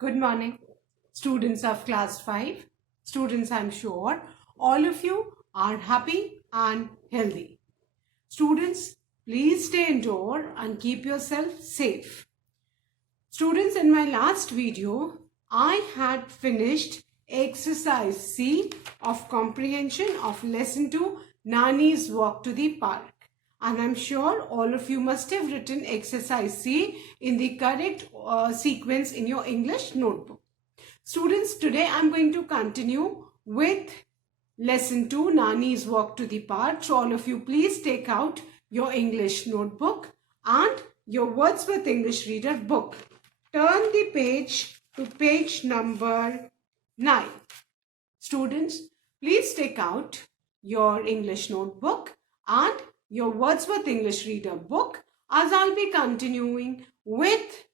Good morning, students of class 5. Students, I'm sure all of you are happy and healthy. Students, please stay indoor and keep yourself safe. Students, in my last video, I had finished exercise C of comprehension of lesson 2, Nani's Walk to the Park. And I'm sure all of you must have written exercise C in the correct sequence in your English notebook. Students, today I'm going to continue with lesson 2, Nani's Walk to the Park. So all of you please take out your English notebook and your Wordsworth English Reader book. Turn the page to page number 9. Students, please take out your English notebook and your Wordsworth English Reader book as I'll be continuing with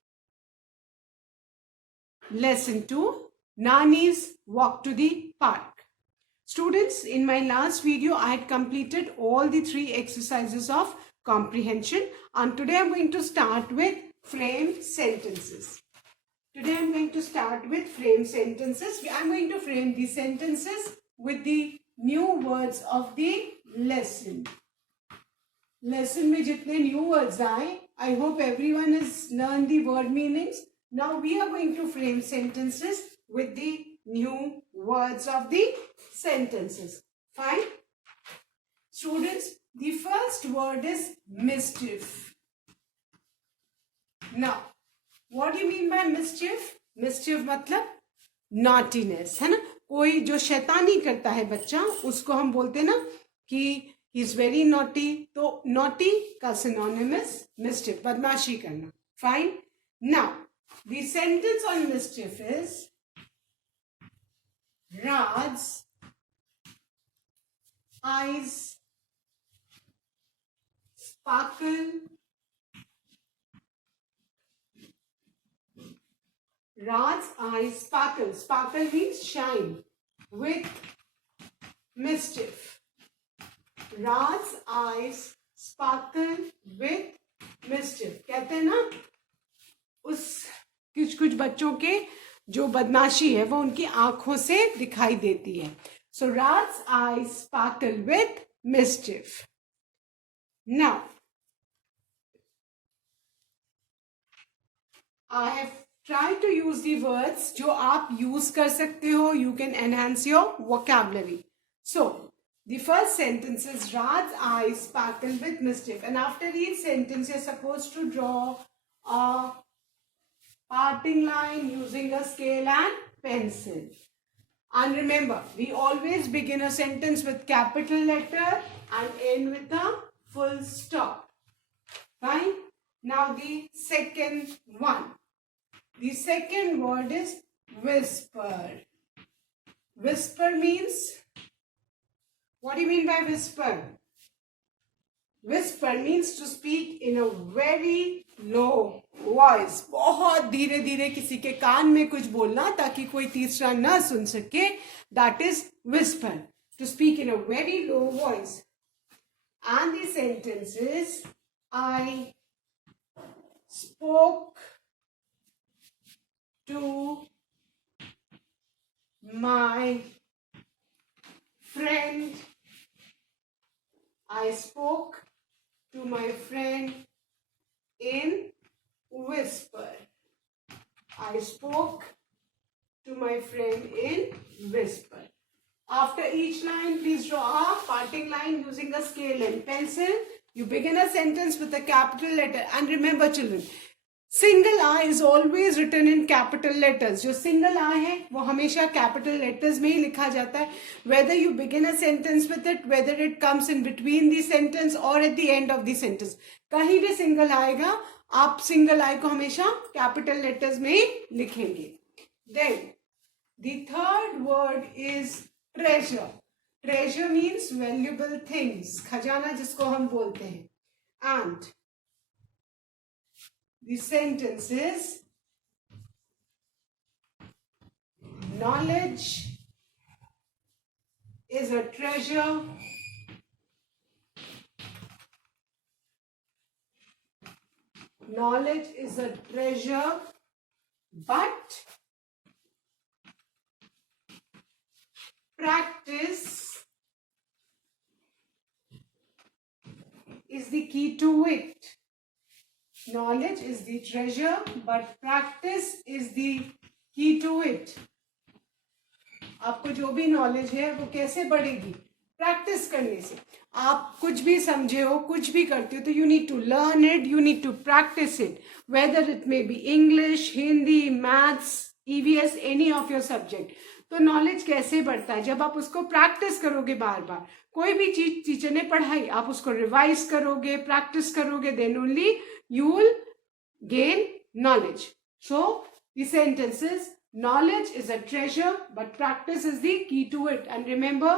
lesson 2, Nani's Walk to the Park. Students, in my last video, I had completed all the 3 exercises of comprehension, and today I'm going to start with frame sentences. Today I'm going to start with frame sentences. I'm going to frame the sentences with the new words of the lesson. Lesson में जितने new words आए, I hope everyone has learned the word meanings. Now we are going to frame sentences with the new words of the sentences. Fine. Students, the first word is mischief. Now, what do you mean by mischief? Mischief मतलब naughtiness, है ना? कोई जो शैतानी करता है बच्चा, उसको हम बोलते हैं ना कि he is very naughty. तो naughty का synonym is mischief, बदमाशी करना. Fine. Now, the sentence on mischief is Raj's eyes sparkle. Raj's eyes sparkle. Sparkle means shine with mischief. Raj's eyes sparkle with mischief. कहते हैं ना उस कुछ बच्चों के जो बदमाशी है वो उनकी आंखों से दिखाई देती है. So Raj's eyes sparkle with mischief. Now, I have tried to use the words जो आप use कर सकते हो. You can enhance your vocabulary. So, the first sentence is Raj's eyes sparkle with mischief. And after each sentence, you're supposed to draw a parting line using a scale and pencil. And remember, we always begin a sentence with capital letter and end with a full stop. Fine. Now the second one. The second word is whisper. Whisper means, what do you mean by whisper? Whisper means to speak in a very low voice. बहुत धीरे धीरे किसी के कान में कुछ बोलना ताकि कोई तीसरा ना सुन सके. That is whisper. To speak in a very low voice. And the sentence is, I spoke to my friend. I spoke to my friend in whisper. I spoke to my friend in whisper. After each line, please draw a parting line using a scale and pencil. You begin a sentence with a capital letter. And remember children, single I is always written in capital letters. जो single I है वो हमेशा capital letters में ही लिखा जाता है. Whether you begin a sentence with it, whether it comes in between the sentence or at the end of the sentence, कहीं भी single आएगा, आप single I को हमेशा capital letters में ही लिखेंगे. Then the third word is treasure. Treasure means valuable things. खजाना जिसको हम बोलते हैं. And the sentence is, knowledge is a treasure. Knowledge is a treasure, but practice is the key to it. Knowledge is the treasure, but practice is the key to it. आपको जो भी knowledge है वो कैसे बढ़ेगी? Practice करने से. आप कुछ भी समझे हो, कुछ भी करते हो, तो you need to learn it, you need to practice it, whether it may be English, Hindi, maths, EVS, any of your subject. तो नॉलेज कैसे बढ़ता है? जब आप उसको प्रैक्टिस करोगे बार बार. कोई भी चीज टीचर ने पढ़ाई, आप उसको रिवाइज करोगे, प्रैक्टिस करोगे, then only you will gain knowledge. So the sentences, knowledge is a treasure, but practice is the key to it. And remember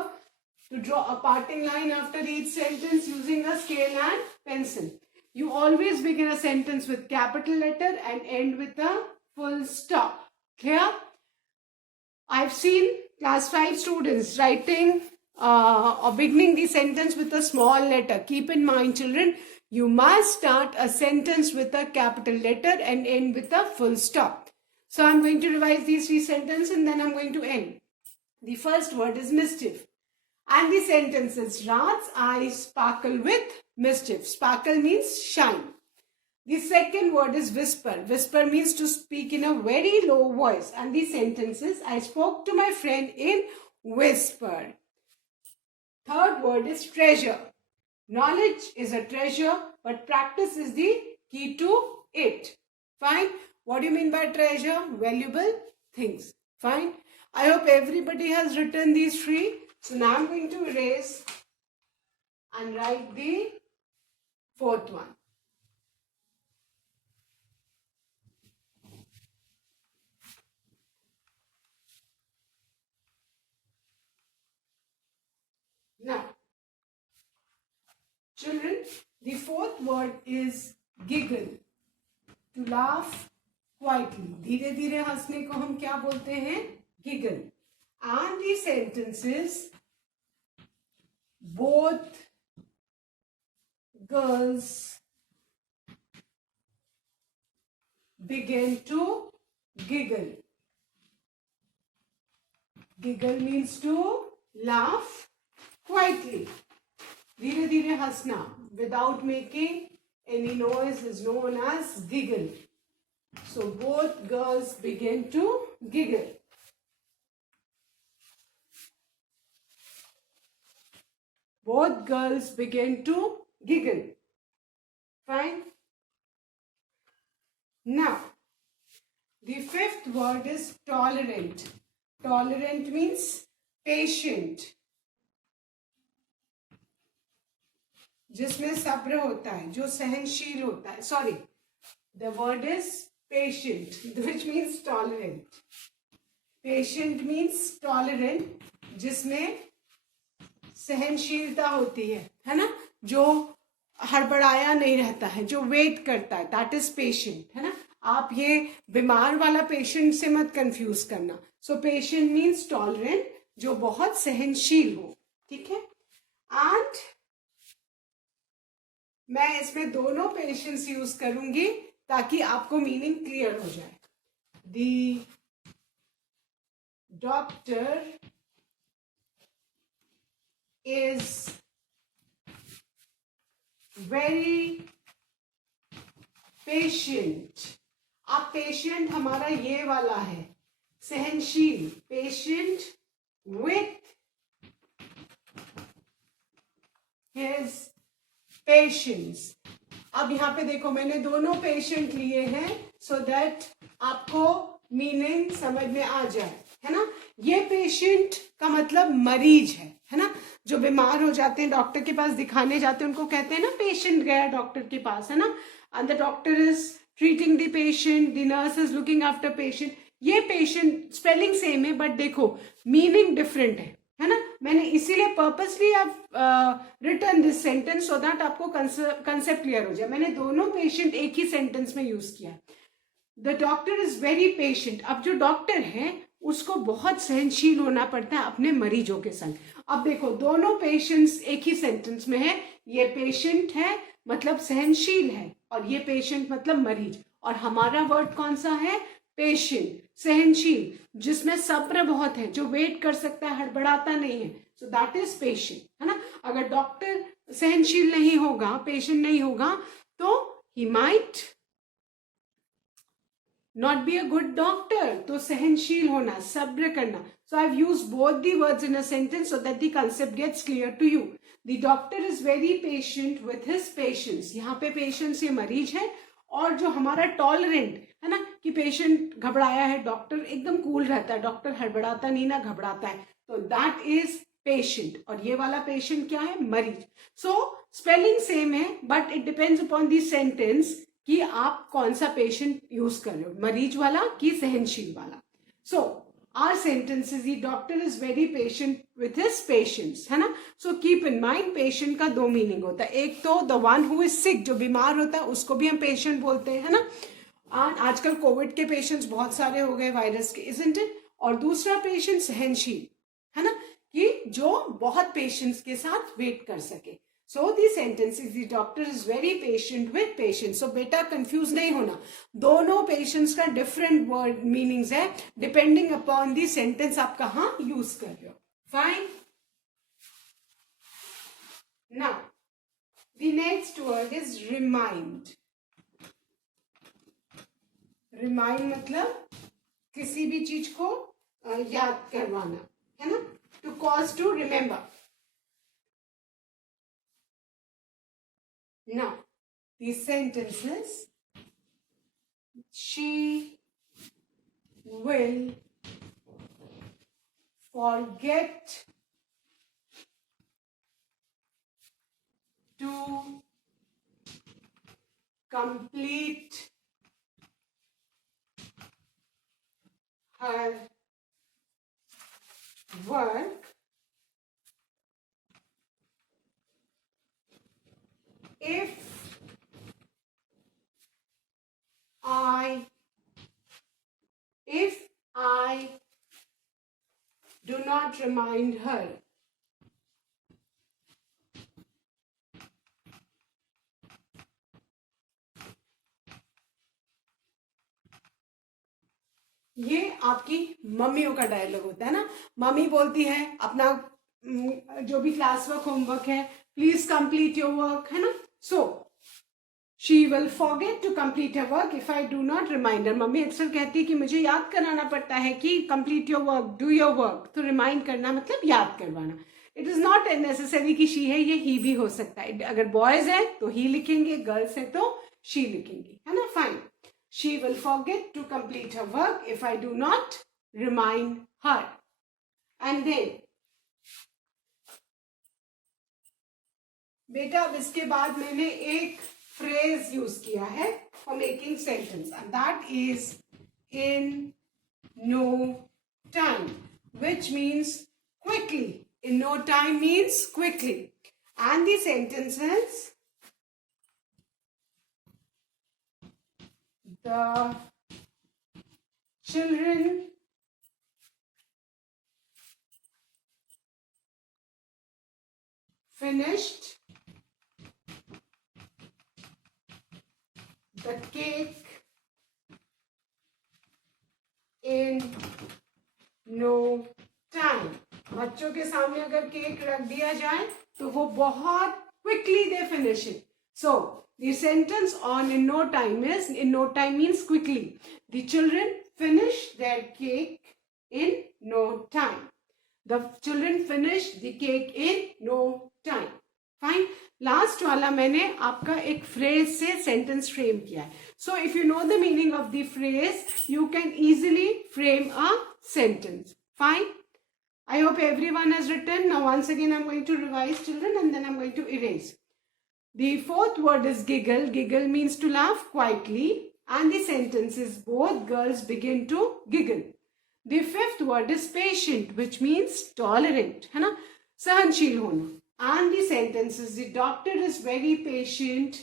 to draw a parting line after each sentence using a scale and pencil. You always begin a sentence with capital letter and end with a full stop. Clear? I've seen class 5 students writing or beginning the sentence with a small letter. Keep in mind, children, you must start a sentence with a capital letter and end with a full stop. So I'm going to revise these 3 sentences and then I'm going to end. The first word is mischief. And the sentence is, Rat's eyes sparkle with mischief. Sparkle means shine. The second word is whisper. Whisper means to speak in a very low voice. And the sentence is, I spoke to my friend in whisper. Third word is treasure. Knowledge is a treasure, but practice is the key to it. Fine. What do you mean by treasure? Valuable things. Fine. I hope everybody has written these 3. So now I'm going to erase and write the 4th one. Now, children, the 4th word is giggle. To laugh quietly. धीरे धीरे हंसने को हम क्या बोलते हैं? Giggle. And the sentence is, both girls began to giggle. Giggle means to laugh quietly. धीरे धीरे हंसना without making any noise is known as giggle. So both girls began to giggle. Both girls began to giggle. Fine. Now, the 5th word is tolerant. Tolerant means patient. जिसमें सब्र होता है, जो सहनशील होता है. Sorry, the word is patient, which means tolerant. Patient means tolerant, जिसमें सहनशीलता होती है ना, जो हड़बड़ाया नहीं रहता है, जो वेट करता है, that is patient, है ना. आप ये बीमार वाला पेशेंट से मत कंफ्यूज करना. So patient means tolerant, जो बहुत सहनशील हो. ठीक है. And मैं इसमें दोनों पेशेंस यूज करूंगी ताकि आपको मीनिंग क्लियर हो जाए. The doctor is very patient. अब पेशेंट हमारा ये वाला है, सहनशील. Patient with his patience. अब यहाँ पे देखो, मैंने दोनों पेशेंट लिए हैं सो दैट आपको मीनिंग समझ में आ जाए, है ना. ये पेशेंट का मतलब मरीज है ना. जो बीमार हो जाते हैं, डॉक्टर के पास दिखाने जाते हैं, उनको कहते हैं ना पेशेंट गया डॉक्टर के पास, है ना. And the doctor is treating the patient, the nurse is looking after patient. ये पेशेंट स्पेलिंग सेम है बट देखो मीनिंग डिफरेंट है ना. मैंने इसीलिए purposely return this sentence so that आपको कंसेप्ट क्लियर हो जाए. मैंने दोनों पेशेंट एक ही सेंटेंस में यूज किया. The doctor is very patient. अब जो डॉक्टर है उसको बहुत सहनशील होना पड़ता है अपने मरीजों के संग. अब देखो, दोनों पेशेंट्स एक ही सेंटेंस में है. ये पेशेंट है मतलब सहनशील है, और ये पेशेंट मतलब मरीज. और हमारा वर्ड कौन सा है? पेशेंट, सहनशील, जिसमें सब्र बहुत है, जो वेट कर सकता है, हड़बड़ाता नहीं है, सो दैट इज पेशेंट, है ना. अगर डॉक्टर सहनशील नहीं होगा, पेशेंट नहीं होगा, तो he might not be a good doctor. तो सहनशील होना, सब्र करना. So I have used both the words in a sentence so that the concept gets clear to you. The doctor is very patient with his patients. यहाँ पे patients ये मरीज है, और जो हमारा टॉलरेंट है ना, कि पेशेंट घबराया है, डॉक्टर एकदम कूल रहता है, डॉक्टर हड़बड़ाता नहीं ना घबराता है, तो दैट इज पेशेंट. और ये वाला पेशेंट क्या है, मरीज. सो स्पेलिंग सेम है, but it depends upon the sentence कि आप कौन सा पेशेंट यूज कर रहे हो, मरीज वाला कि सहनशील वाला. So our sentence is the doctor is very patient with his patients, है ना. So keep in mind, patient का दो मीनिंग होता है. एक तो the one who is sick, जो बीमार होता है, उसको भी हम पेशेंट बोलते हैं, है ना. आजकल कोविड के पेशेंट्स बहुत सारे हो गए वायरस के, इजंट इट. और दूसरा पेशेंट सहनशील, है ना, कि जो बहुत पेशेंट्स के साथ वेट कर सके. So the sentence is the doctor is very patient with patients. So बेटा कंफ्यूज नहीं होना, दोनों पेशेंट्स का डिफरेंट वर्ड मीनिंग्स है डिपेंडिंग अपॉन दी सेंटेंस आप कहाँ यूज कर रहे हो. Fine. Now the next word is remind. Remind मतलब किसी भी चीज को याद करवाना, है ना. To cause to remember. Now, the sentences, she will forget to complete her work if I do not remind her. ये आपकी मम्मियों का डायलॉग होता है ना. मम्मी बोलती है अपना जो भी क्लास वर्क होमवर्क है, प्लीज कंप्लीट योर वर्क, है ना. So she will forget to complete your work if I do not reminder. Mummy अक्सर कहती है कि मुझे याद कराना पड़ता है कि complete your work, do your work. तो रिमाइंड करना मतलब याद करवाना. इट इज नॉट नेसेसरी कि शी है, ये ही भी हो सकता है. अगर बॉयज है तो ही लिखेंगे, गर्ल्स है तो शी लिखेंगी, है ना. Fine. She will forget to complete her work if I do not remind her. And then बेटा अब इसके बाद मैंने एक फ्रेज यूज किया है for making sentence, and that is in no time, which means quickly. In no time means quickly. And the sentences, the children finished the cake in no time. बच्चों के सामने अगर केक रख दिया जाए तो वो बहुत quickly they finish it. So the sentence on in no time is, in no time means quickly. The children finish their cake in no time. The children finish the cake in no time. Fine. Last वाला मैंने आपका एक phrase से sentence frame किया है. So if you know the meaning of the phrase, you can easily frame a sentence. Fine. I hope everyone has written. Now once again I'm going to revise, children, and then I'm going to erase. The fourth word is giggle. Giggle means to laugh quietly, and the sentence is both girls begin to giggle. The fifth word is patient, which means tolerant, है ना, सहनशील होना. And the sentence is the doctor is very patient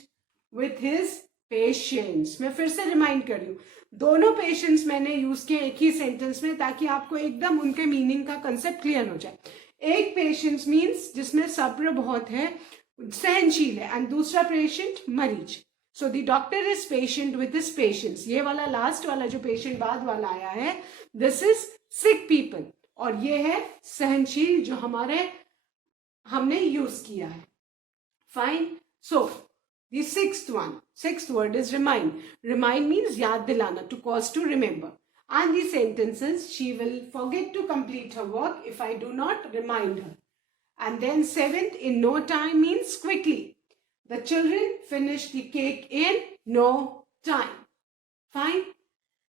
with his patients. मैं फिर से remind कर रही हूँ, दोनों पेशेंट्स मैंने यूज किए एक ही सेंटेंस में ताकि आपको एकदम उनके मीनिंग का कंसेप्ट क्लियर हो जाए. एक पेशेंट्स मीन्स जिसमें सब्र बहुत है, सहनशील है, एंड दूसरा पेशेंट मरीज. So the doctor is patient with his patients. ये वाला लास्ट वाला जो पेशेंट बाद वाला आया है, this is sick people. और ये है सहनशील जो हमने यूज किया है. Fine. So the sixth word is remind. Remind means याद दिलाना, to cause to remember. And the sentences, she will forget to complete her work if I do not remind her. And then seventh, in no time means quickly. The children finish the cake in no time. Fine.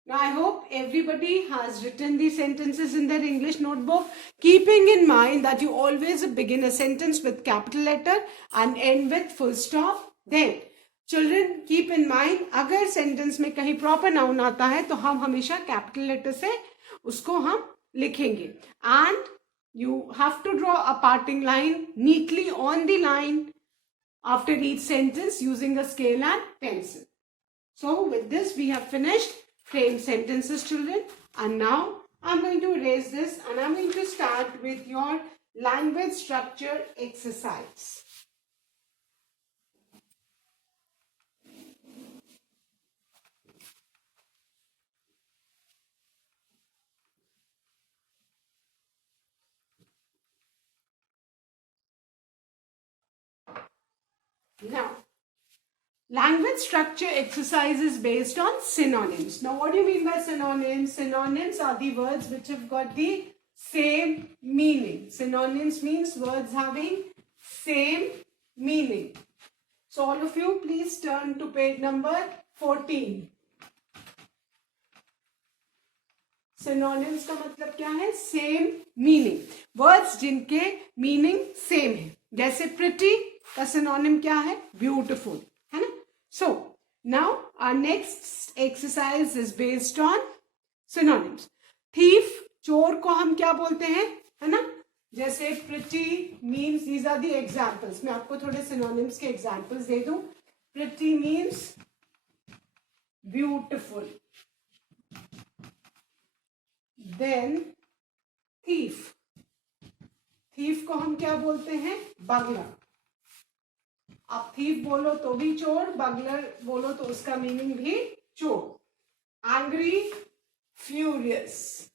Now I hope everybody has written these sentences in their English notebook, keeping in mind that you always begin a sentence with capital letter and end with full stop. Then children keep in mind, अगर sentence में कहीं proper noun आता है तो हम हमेशा capital letter से उसको हम लिखेंगे. And you have to draw a parting line neatly on the line after each sentence using a scale and pencil. So with this we have finished frame sentences, children, and now I'm going to erase this and I'm going to start with your language structure exercise. Now, language structure exercise is based on synonyms. Now, what do you mean by synonyms? Synonyms are the words which have got the same meaning. Synonyms means words having same meaning. So, all of you, please turn to page number 14. Synonyms का मतलब क्या है? Same meaning. Words जिनके meaning same है. जैसे pretty का synonym क्या है? Beautiful. है ना? So now our next exercise is based on synonyms. Thief, चोर को हम क्या बोलते हैं? है ना? जैसे pretty means, these are the examples. मैं आपको थोड़े synonyms के examples दे दूं. Pretty means beautiful. Then thief. Thief को हम क्या बोलते हैं? Burglar. आप thief बोलो तो भी चोर, burglar बोलो तो उसका मीनिंग भी चोर. Angry, furious.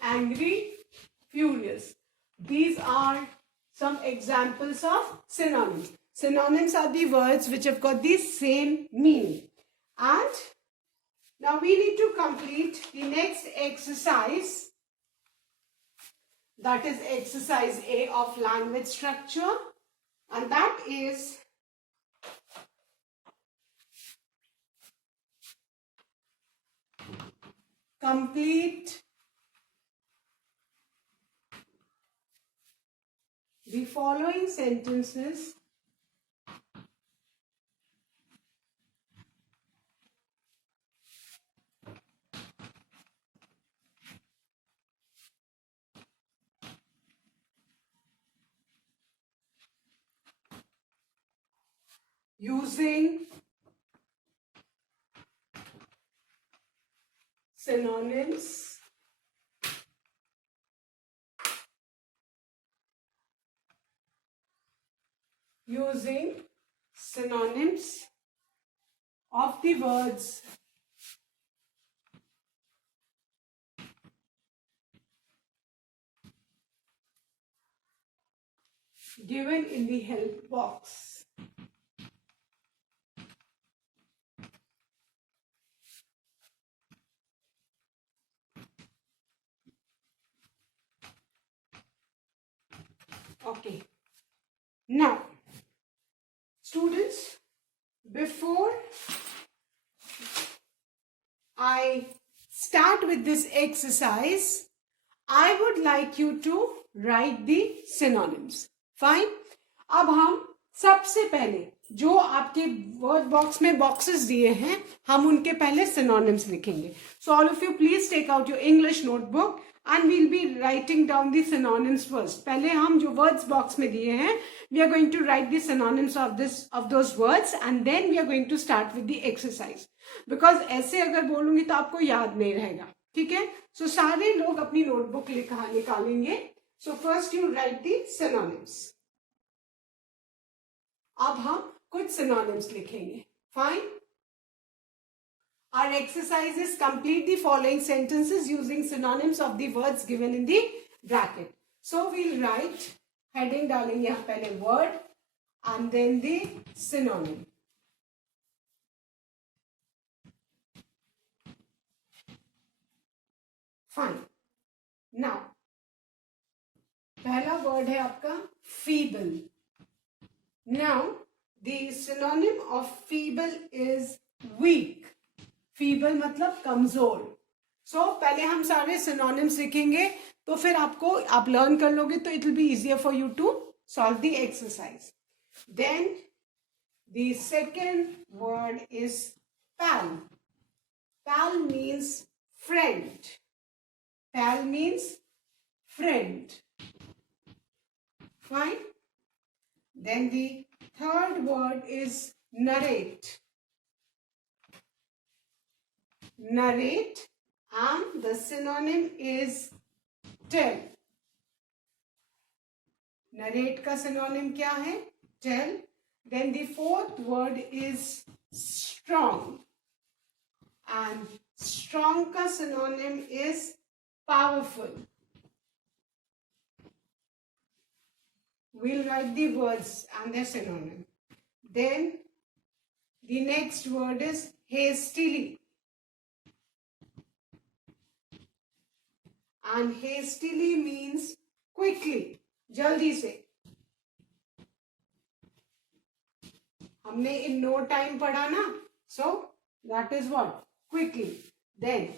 Angry, furious. These are some examples of synonyms. Synonyms are the words which have got the same meaning. And now we need to complete the next exercise. That is exercise A of language structure. And that is complete the following sentences using synonyms of the words given in the help box. Okay. Now, students, before I start with this exercise, I would like you to write the synonyms. Fine. अब हम सबसे पहले जो आपके word box में boxes दिए हैं, हम उनके पहले synonyms लिखेंगे. So all of you please take out your English notebook and we'll be writing down the synonyms first. पहले हम जो words box में दिए हैं, we are going to write the synonyms of those words and then we are going to start with the exercise. Because ऐसे अगर बोलूंगी तो आपको याद नहीं रहेगा. ठीक है? So सारे लोग अपनी notebook निकालेंगे. So first you write the synonyms. अब हम कुछ synonyms लिखेंगे. Fine. Our exercise is complete the following sentences using synonyms of the words given in the bracket. So we'll write heading डालेंगे यहाँ पहले word and then the synonym. Fine. Now पहला word है आपका feeble. Now the synonym of feeble is weak. Feeble मतलब कमजोर. So पहले हम सारे synonyms लिखेंगे तो फिर आपको आप learn कर लोगे तो it will be easier for you to solve the exercise. Then the second word is pal. Pal means friend. Pal means friend. Fine. Then the third word is narrate. Narrate and the synonym is tell. Narrate का synonym क्या है? Tell. Then the fourth word is strong. And strong का synonym is powerful. We'll write the words and their synonym. Then the next word is hastily. And hastily means quickly, जल्दी से. हमने in no time पढ़ा ना, so that is what? Quickly. Then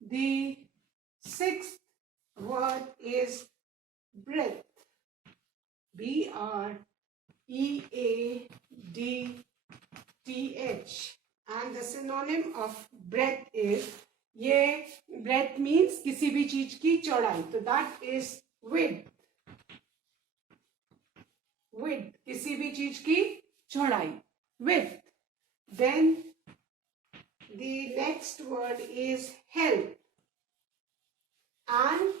the sixth word is breath. B-R-E-A-D-T-H. And the synonym of breadth is, ये breadth means किसी भी चीज की चौड़ाई, तो that is width. Width, किसी भी चीज की चौड़ाई, width. Then the next word is help. And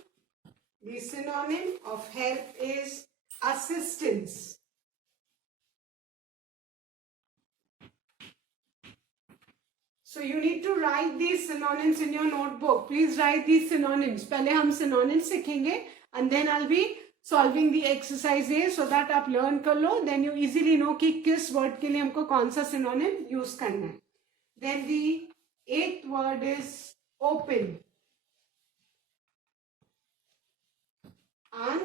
the synonym of help is assistance. So you need to write these synonyms in your notebook. Please write these synonyms. पहले हम synonyms सीखेंगे and then I'll be solving the exercise A so that आप learn कर लो. Then you easily know कि किस word के लिए हमको कौन सा synonym use करना है. Then the eighth word is open. And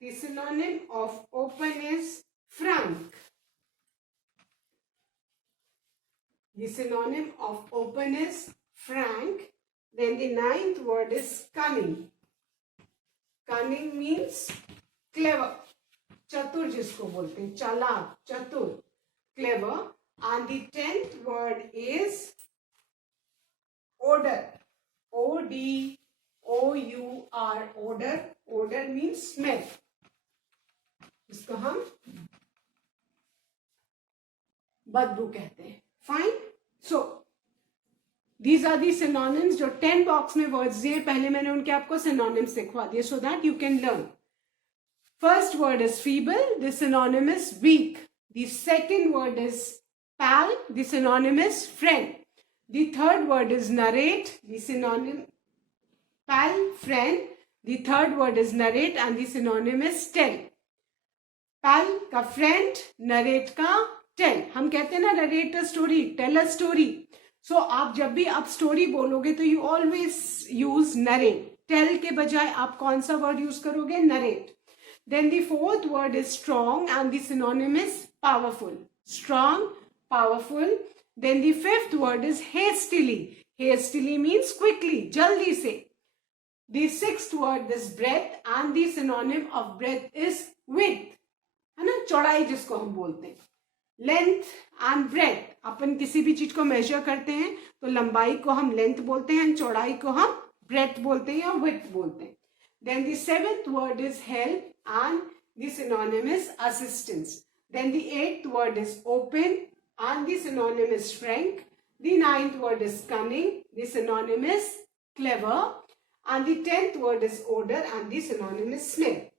the synonym of open is frank. The synonym of open is frank. Then the ninth word is cunning. Cunning means clever. चतुर जिसको बोलते हैं, चालाक, चतुर, clever. And the 10th word is odor. O-D-O-U-R, odor. Odor means smell. इसको हम बदबू कहते हैं. Fine. So these are the synonyms. जो 10 box में words दिए, पहले मैंने उनके आपको synonyms दिखवा दिए so that you can learn. First word is feeble. The synonym is weak. The second word is pal. The synonym is friend. The third word is narrate. The synonym pal, friend. The third word is narrate and the synonym is tell. Pal का friend, narrate का tell. हम कहते हैं ना narrate a story, tell a story. So आप जब भी आप story बोलोगे तो you always use narrate. Tell के बजाय आप कौन सा word use करोगे? Narrate. Then the fourth word is strong and the synonym is powerful. Strong, powerful. Then the fifth word is hastily. Hastily means quickly, jaldi se. The sixth word is breadth and the synonym of breadth is width. है ना, चौड़ाई जिसको हम बोलते हैं. Length and breadth. अपन किसी भी चीज को measure करते हैं तो लंबाई को हम length बोलते हैं, चौड़ाई को हम breadth बोलते हैं या width बोलते हैं. Then the seventh word is help and the synonym is assistance. Then the eighth word is open and the synonym is frank. The ninth word is cunning. The synonym is clever. And the 10th word is odor and the synonym is smell.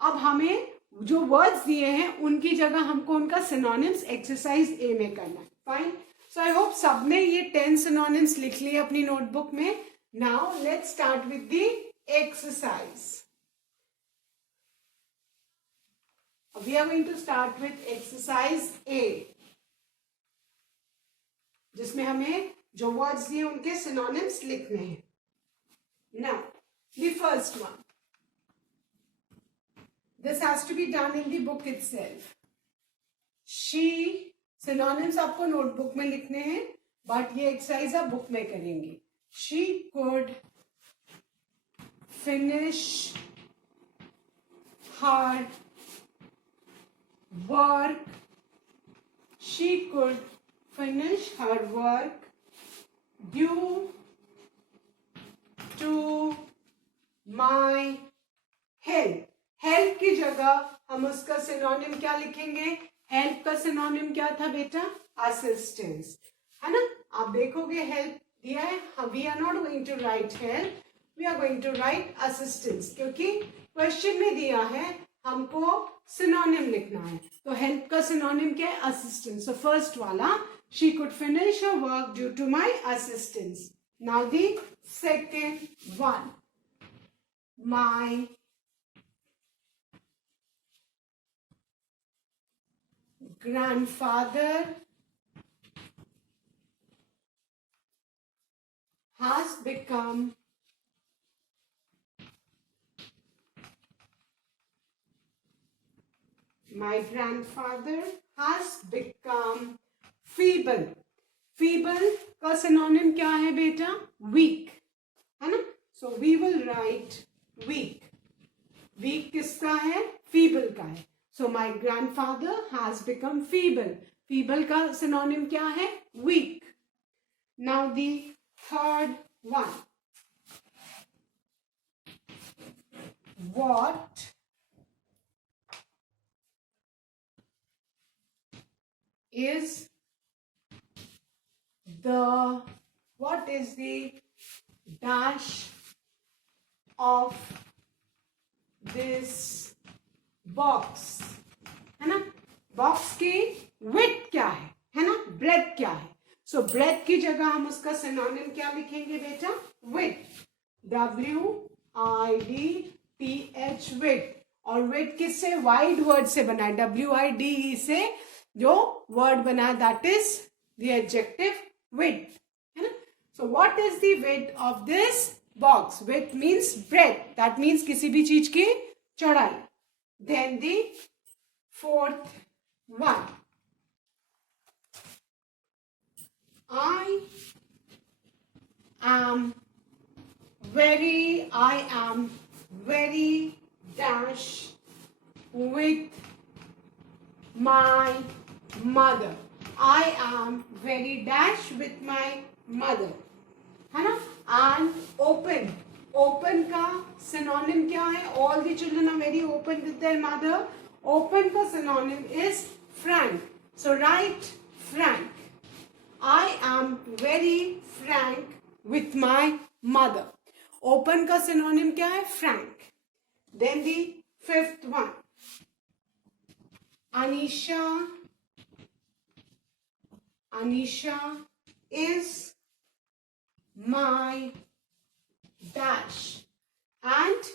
अब हमें जो words दिए हैं उनकी जगह हमको उनका synonyms exercise ए में करना है. फाइन. सो आई होप सबने ये 10 सिनोनिम्स लिख लिए अपनी नोटबुक में. Now let's start with the exercise. We are going to start with exercise A, जिसमें हमें जो वर्ड्स दिए उनके सिनोनिम्स लिखने हैं. Now the first one, this has to be done in the book itself. She, synonyms आपको notebook में लिखने हैं, बट ये एक्सरसाइज आप बुक में करेंगे. She could finish her work. She could finish her work due to my help. Help की जगह हम उसका सिनोनिम क्या लिखेंगे? हेल्प का सिनोनिम क्या था बेटा? असिस्टेंस, है ना. आप देखोगे हेल्प दिया है, we are not going to write help, we are going to write assistance, क्योंकि क्वेश्चन में दिया है हमको सिनोनिम लिखना है. तो हेल्प का सिनोनिम क्या है? असिस्टेंस. सो फर्स्ट वाला, she could finish her work due to my assistance. Now the second one, my grandfather has become feeble. feeble का सिनोनिम क्या है बेटा? weak, है ना. so we will write weak. weak किसका है? feeble का है. So my grandfather has become feeble. Feeble का synonym क्या है? Weak. Now the third one. What is the dash of this box, है ना. बॉक्स की विड्थ क्या है ना. ब्रेथ क्या है? सो ब्रेथ की जगह हम उसका सिनोनिम क्या लिखेंगे बेटा? विड्थ. WIDTH, width. और विड्थ किससे? वाइड वर्ड से बना है. WIDE से जो वर्ड बना है that is the adjective width, है ना. So what is the width of this box? Width means breadth, that means किसी भी चीज की चौड़ाई. Then the fourth one, I am very dash with my mother. I am very dash with my mother, है ना. And open. Open का synonym क्या है? All the children are very open with their mother. Open का synonym is frank. So write frank. I am very frank with my mother. Open का synonym क्या है? Frank. Then the fifth one, Anisha is my dash, and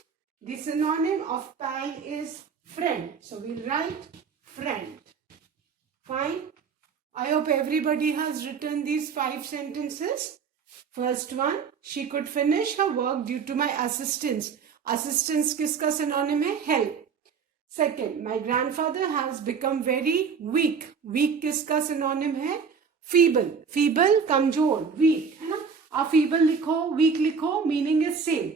the synonym of pal is friend. So we'll write friend. Fine. I hope everybody has written these 5 sentences. First one, she could finish her work due to my assistance. Assistance किसका synonym है? help. Second, my grandfather has become very weak. Weak किसका synonym है? feeble. feeble कमजोर, weak, है ना. आप feeble लिखो, weak लिखो, meaning is same.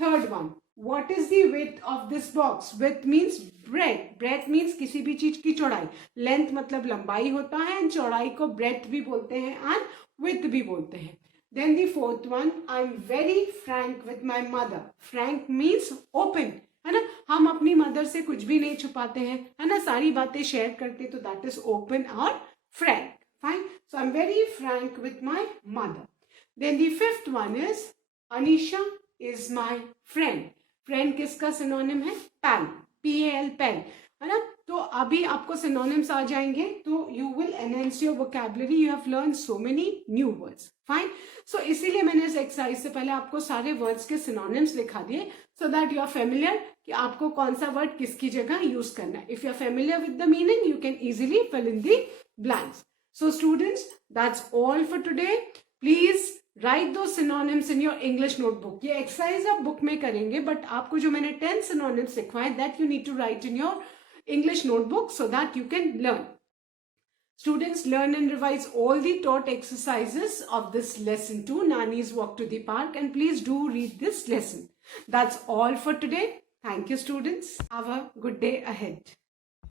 Third one, what is the width of this box? Width means breadth. breadth means किसी भी चीज की चौड़ाई. length मतलब लंबाई होता है, and चौड़ाई को breadth भी बोलते हैं and width भी बोलते हैं. Then the fourth one, I'm very frank with my mother. Frank means open, है ना. हम अपनी मदर से कुछ भी नहीं छुपाते हैं, है ना. सारी बातें शेयर करते, तो that is open और frank. Fine. So I'm very frank with my mother. Then the fifth one is Anisha is my friend. Friend किसका synonym है? pal. PAL, pal. है ना। तो अभी आपको सिनोनिम्स आ जाएंगे, तो you will enhance your vocabulary, you have learn so many new words, fine. So इसीलिए मैंने इस एक्सरसाइज से पहले आपको सारे वर्ड्स के सिनोनिम्स लिखा दिए, so that you are familiar कि आपको कौन सा वर्ड किसकी जगह यूज करना है। If you are familiar with the meaning, you can easily fill in the blanks. So students, that's all for today. Please write दो synonyms in your English notebook. ये एक्सरसाइज आप बुक में करेंगे, but आपको जो मैंने 10 सिनोनिम्स लिखवाए, that you need to write in your English notebook so that you can learn. Students, learn and revise all the taught exercises of this lesson 2, Nani's Walk to the Park, and please do read this lesson. That's all for today. Thank you, students. Have a good day ahead.